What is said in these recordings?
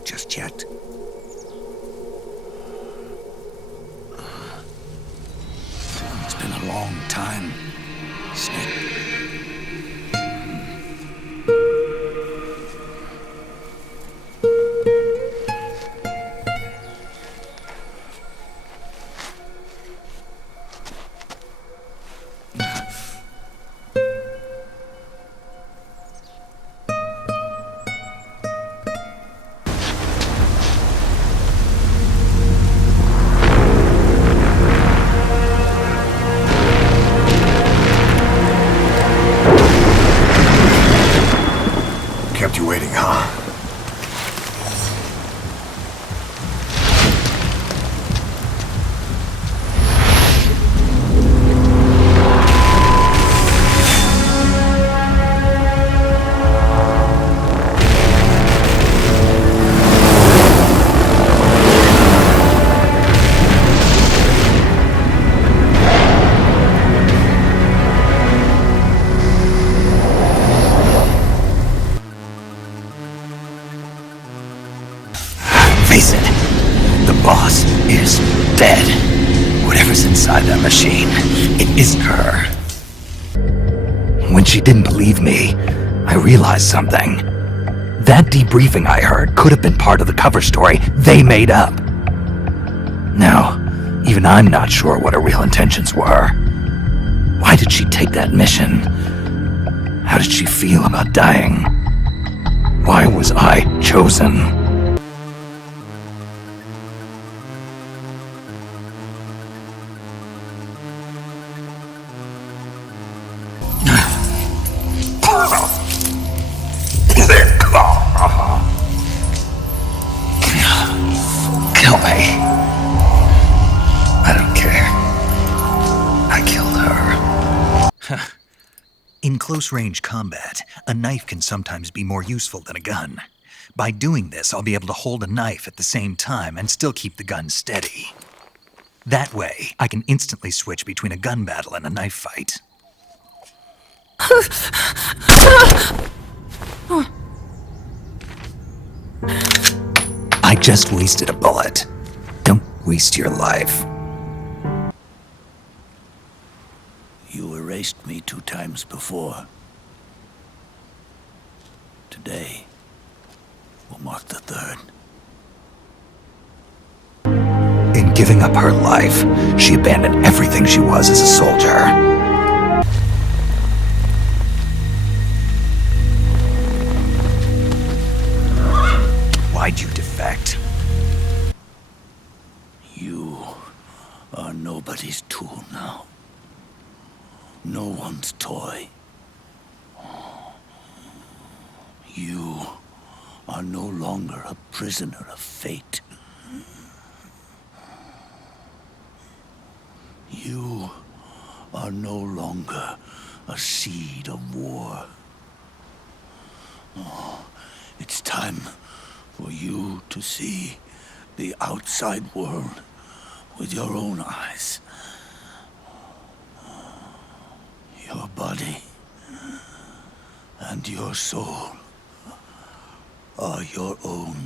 know just yet. It's been a long time, Snake. Kept you waiting, huh? Face it, the boss is dead. Whatever's inside that machine, it isn't her. When she didn't believe me, I realized something. That debriefing I heard could have been part of the cover story they made up. Now, even I'm not sure what her real intentions were. Why did she take that mission? How did she feel about dying? Why was I chosen? Kill me. I don't care. I killed her. In close-range combat, a knife can sometimes be more useful than a gun. By doing this, I'll be able to hold a knife at the same time and still keep the gun steady. That way, I can instantly switch between a gun battle and a knife fight. I just wasted a bullet. Don't waste your life. You erased me 2 times before. Today will mark the 3rd. In giving up her life, she abandoned everything she was as a soldier. Why'd you defect? You are nobody's tool now. No one's toy. You are no longer a prisoner of fate. You are no longer a seed of war. It's time for you to see the outside world with your own eyes. Your body and your soul are your own.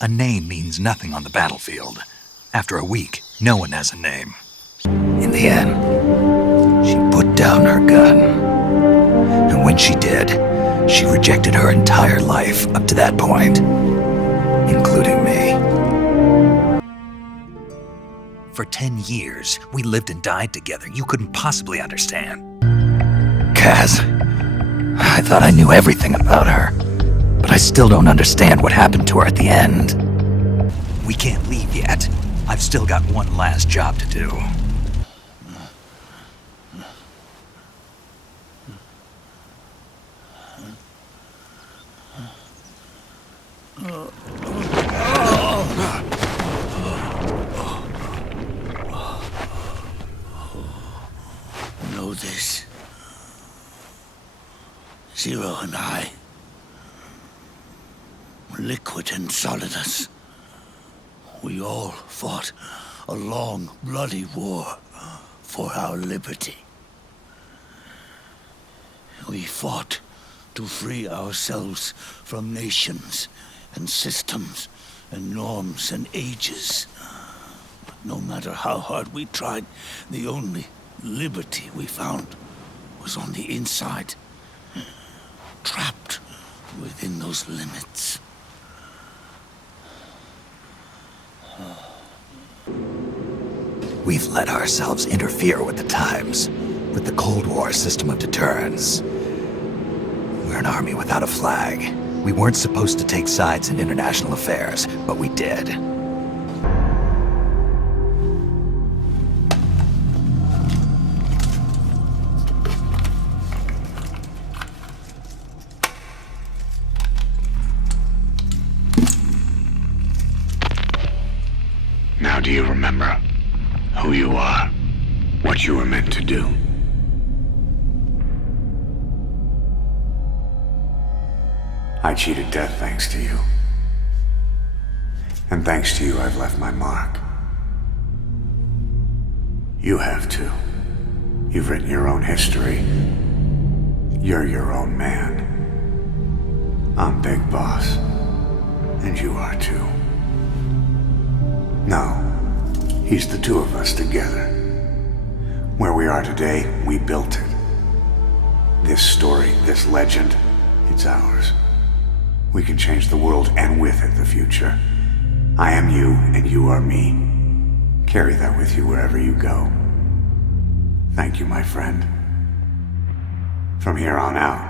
A name means nothing on the battlefield. After a week, no one has a name. In the end, she put down her gun. And when she did, she rejected her entire life up to that point, including me. For 10 years, we lived and died together. You couldn't possibly understand. Kaz, I thought I knew everything about her, but I still don't understand what happened to her at the end. We can't leave yet. I've still got one last job to do. Know this. Zero and I, Liquid and Solidus, we all fought a long, bloody war for our liberty. We fought to free ourselves from nations and systems and norms and ages. But no matter how hard we tried, the only liberty we found was on the inside, trapped within those limits. We've let ourselves interfere with the times, with the Cold War system of deterrence. We're an army without a flag. We weren't supposed to take sides in international affairs, but we did. Now do you remember who you are? What you were meant to do? I cheated death thanks to you. And thanks to you, I've left my mark. You have too. You've written your own history. You're your own man. I'm Big Boss. And you are too. No. He's the two of us together. Where we are today, we built it. This story, this legend, it's ours. We can change the world and with it the future. I am you and you are me. Carry that with you wherever you go. Thank you, my friend. From here on out,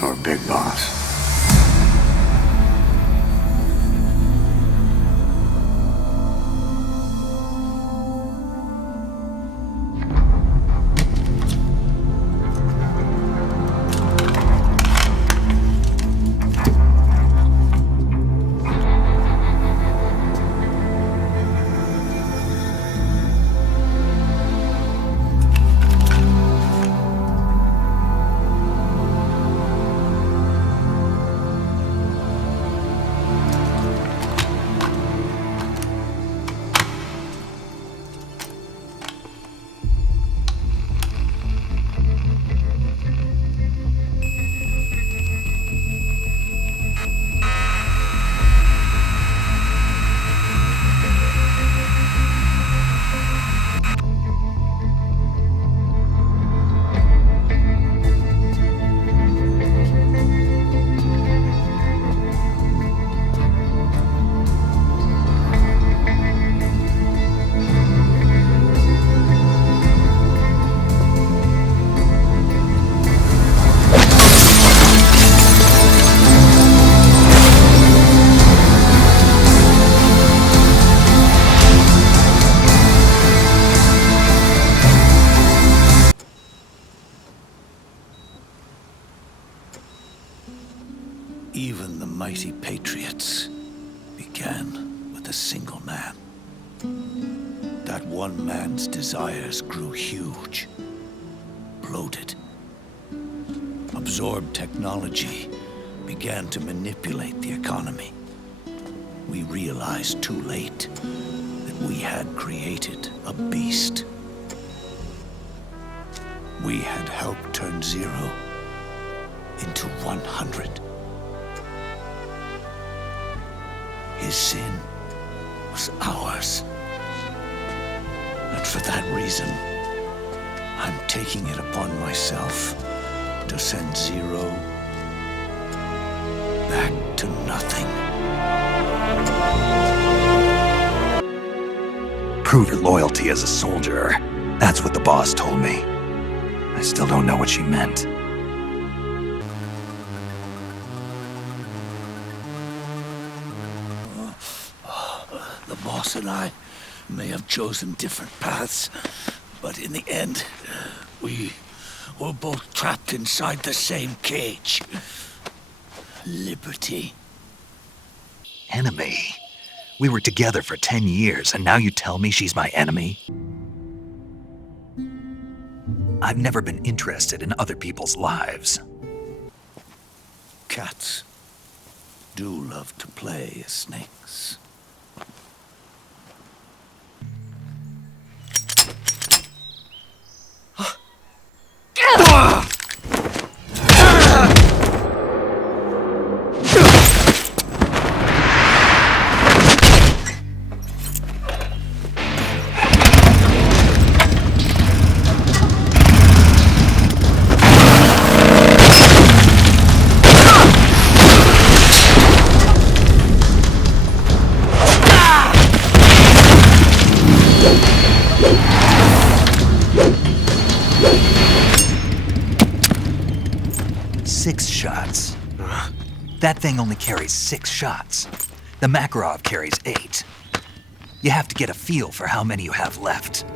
you're Big Boss. Even the mighty patriots began with a single man. That one man's desires grew huge, bloated, absorbed technology, began to manipulate the economy. We realized too late that we had created a beast. We had helped turn 0 into 100. His sin was ours. And for that reason, I'm taking it upon myself to send 0 back to nothing. Prove your loyalty as a soldier. That's what the boss told me. I still don't know what she meant. The boss and I may have chosen different paths, but in the end, we were both trapped inside the same cage. Liberty. Enemy? We were together for 10 years, and now you tell me she's my enemy? I've never been interested in other people's lives. Cats do love to play as snakes. 6 shots. That thing only carries 6 shots. The Makarov carries 8. You have to get a feel for how many you have left.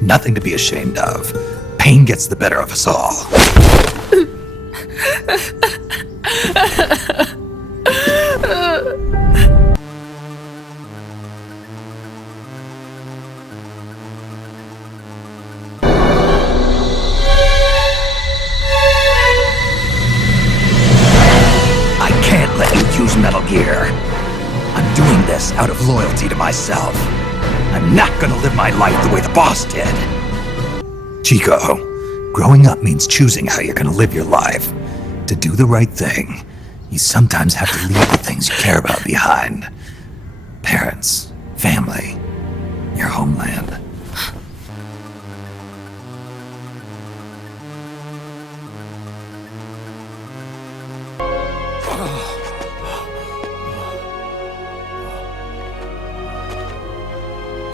Nothing to be ashamed of. Pain gets the better of us all. I can't let you use Metal Gear. I'm doing this out of loyalty to myself. I'm not gonna live my life the way the boss did. Chico, growing up means choosing how you're gonna live your life. To do the right thing, you sometimes have to leave the things you care about behind. Parents, family, your homeland.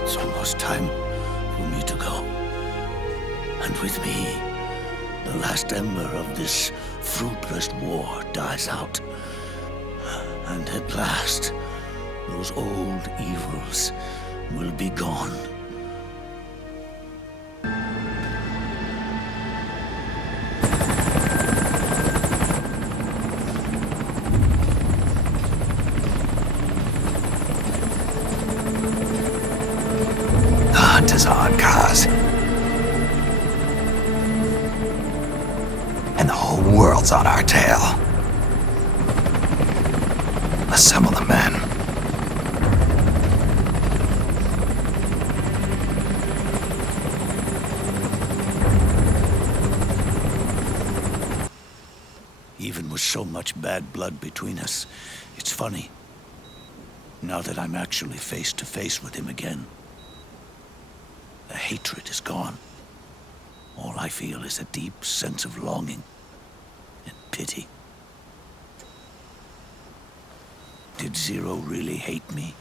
It's almost time for me to go. And with me, the last ember of this fruitless war dies out. And at last, those old evils will be gone. The hunt is on, Kaz. And the whole world's on our tail. Assemble the men. Even with so much bad blood between us, it's funny. Now that I'm actually face to face with him again, the hatred is gone. All I feel is a deep sense of longing and pity. Did Zero really hate me?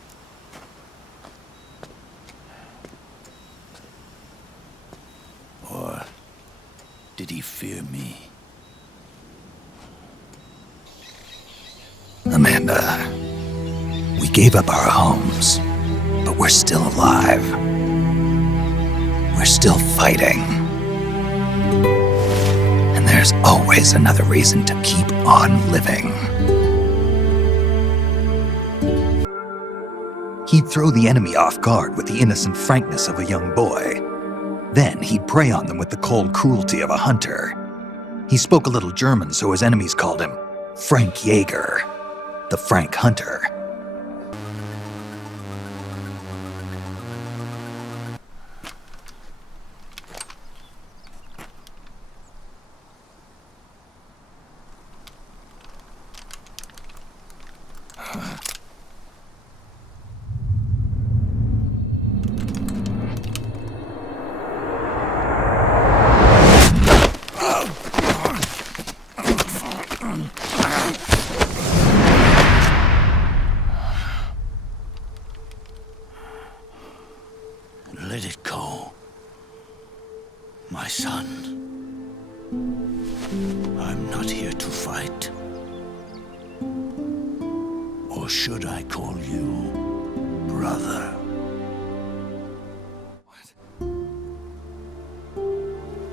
Or did he fear me? Amanda, we gave up our homes, but we're still alive. We're still fighting. And there's always another reason to keep on living. He'd throw the enemy off guard with the innocent frankness of a young boy. Then he'd prey on them with the cold cruelty of a hunter. He spoke a little German, so his enemies called him Frank Jaeger, the Frank Hunter. Let it go, my son. I'm not here to fight. Or should I call you brother?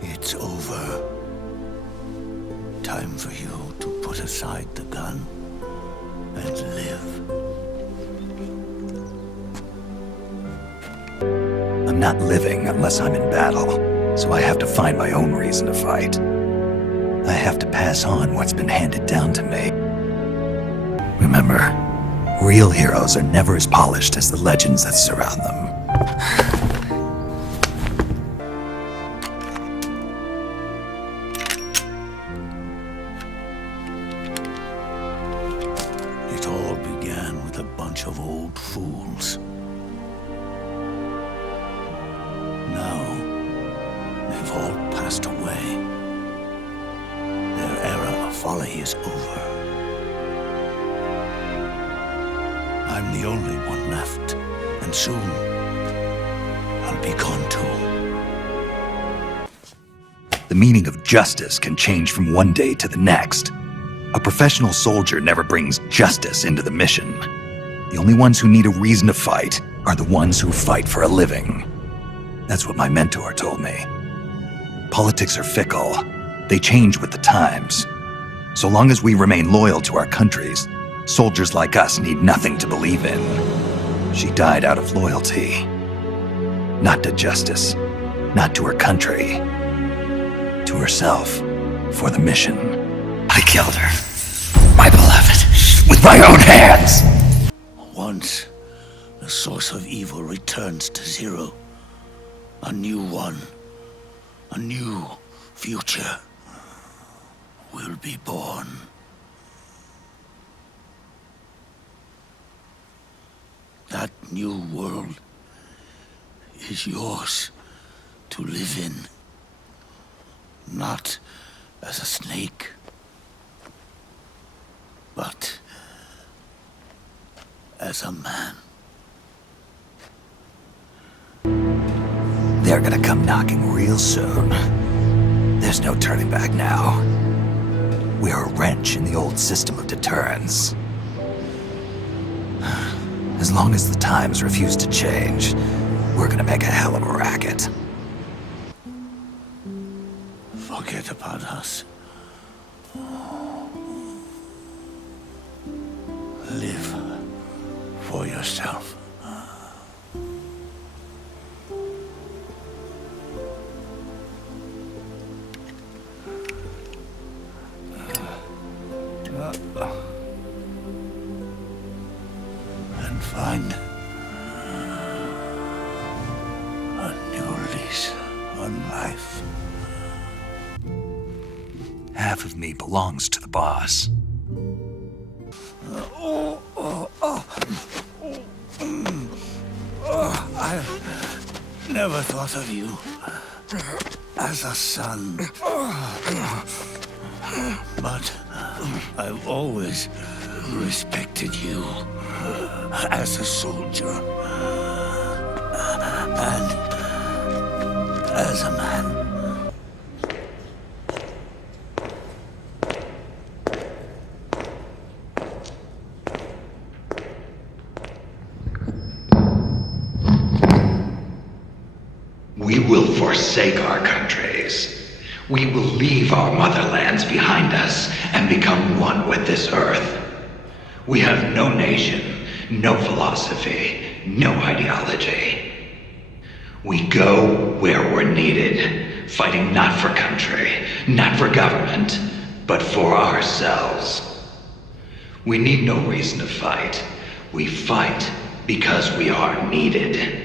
It's over. Time for you to put aside the gun and live. I'm not living unless I'm in battle, so I have to find my own reason to fight. I have to pass on what's been handed down to me. Remember, real heroes are never as polished as the legends that surround them. of old fools. Now, they've all passed away. Their era of folly is over. I'm the only one left, and soon I'll be gone too. The meaning of justice can change from one day to the next. A professional soldier never brings justice into the mission. The only ones who need a reason to fight are the ones who fight for a living. That's what my mentor told me. Politics are fickle. They change with the times. So long as we remain loyal to our countries, soldiers like us need nothing to believe in. She died out of loyalty. Not to justice, not to her country. To herself, for the mission. I killed her, my beloved, with my own hands! Once, the source of evil returns to zero. A new one, a new future will be born. That new world is yours to live in. Not as a snake, but as a man. They're gonna come knocking real soon. There's no turning back now. We're a wrench in the old system of deterrence. As long as the times refuse to change, we're gonna make a hell of a racket. Forget about us. Live for yourself. And find a new lease on life. Half of me belongs to the boss. I never thought of you as a son. But I've always respected you as a soldier and as a man. We will forsake our countries. We will leave our motherlands behind us and become one with this earth. We have no nation, no philosophy, no ideology. We go where we're needed, fighting not for country, not for government, but for ourselves. We need no reason to fight. We fight because we are needed.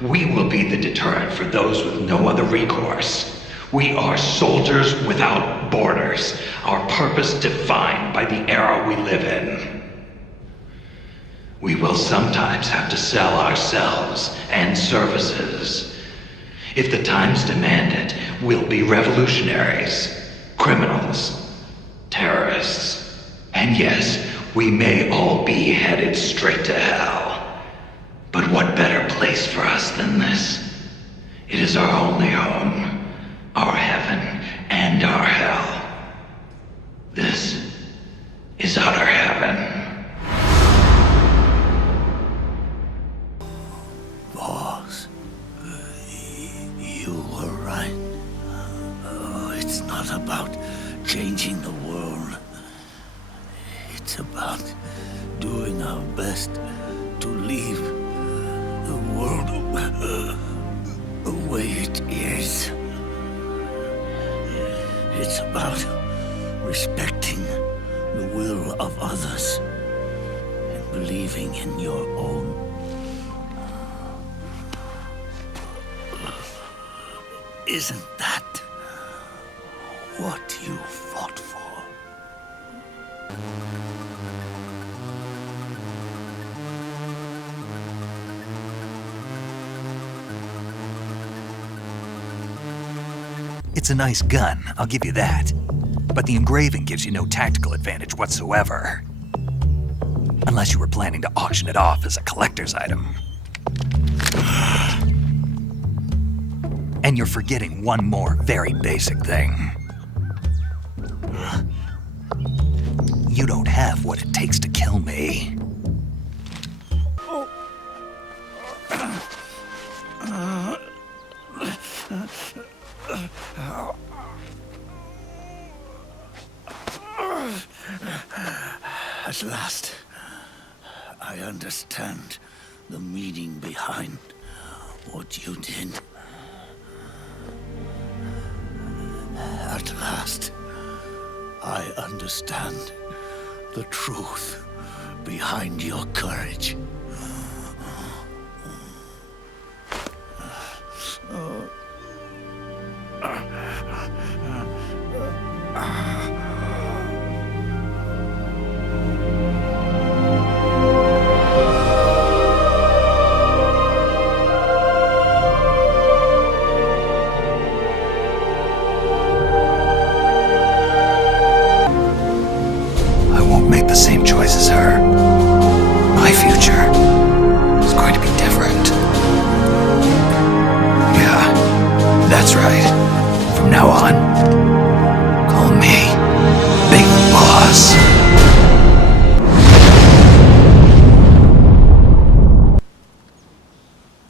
We will be the deterrent for those with no other recourse. We are soldiers without borders, our purpose defined by the era we live in. We will sometimes have to sell ourselves and services. If the times demand it, we'll be revolutionaries, criminals, terrorists. And yes, we may all be headed straight to hell. But what better place for us than this? It is our only home, our heaven and our hell. This is utter heaven. Boss, you were right. It's not about changing the world. It's about doing our best to leave the world the way it is. It's about respecting the will of others and believing in your own. Isn't that what you fought for? It's a nice gun, I'll give you that. But the engraving gives you no tactical advantage whatsoever. Unless you were planning to auction it off as a collector's item. And you're forgetting one more very basic thing. You don't have what it takes to kill me. At last, I understand the meaning behind what you did. At last, I understand the truth behind your courage. The same choice as her. My future is going to be different. Yeah, that's right. From now on, call me Big Boss.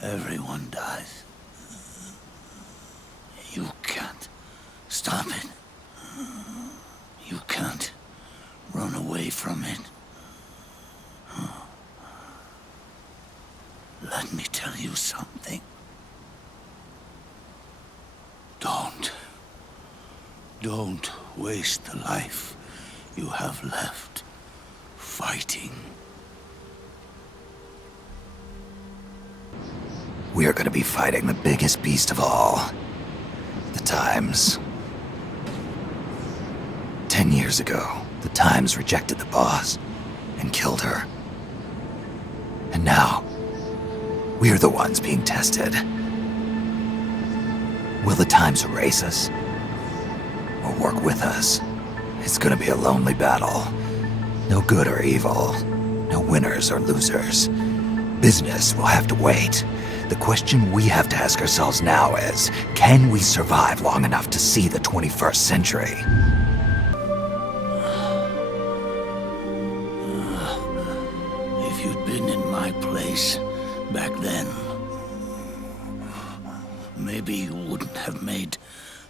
Everyone dies. You can't stop it. You can't run away from it. Let me tell you something. Don't waste the life you have left fighting. We are going to be fighting the biggest beast of all. The Times. 10 years ago, the Times rejected the boss and killed her. And now, we're the ones being tested. Will the Times erase us? Or work with us? It's gonna be a lonely battle. No good or evil. No winners or losers. Business will have to wait. The question we have to ask ourselves now is, can we survive long enough to see the 21st century? If you'd been in my place back then, maybe you wouldn't have made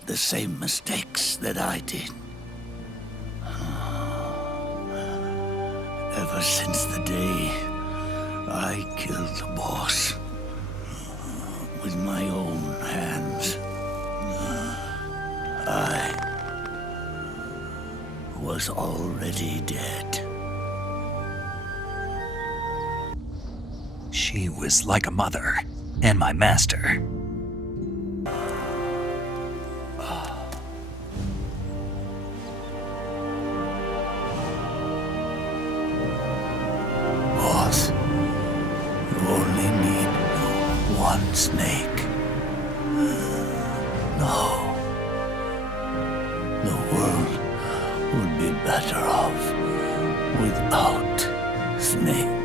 the same mistakes that I did. Ever since the day I killed the boss with my own hands, I was already dead. She was like a mother, and my master. Boss, you only need one snake. No. The world would be better off without snakes.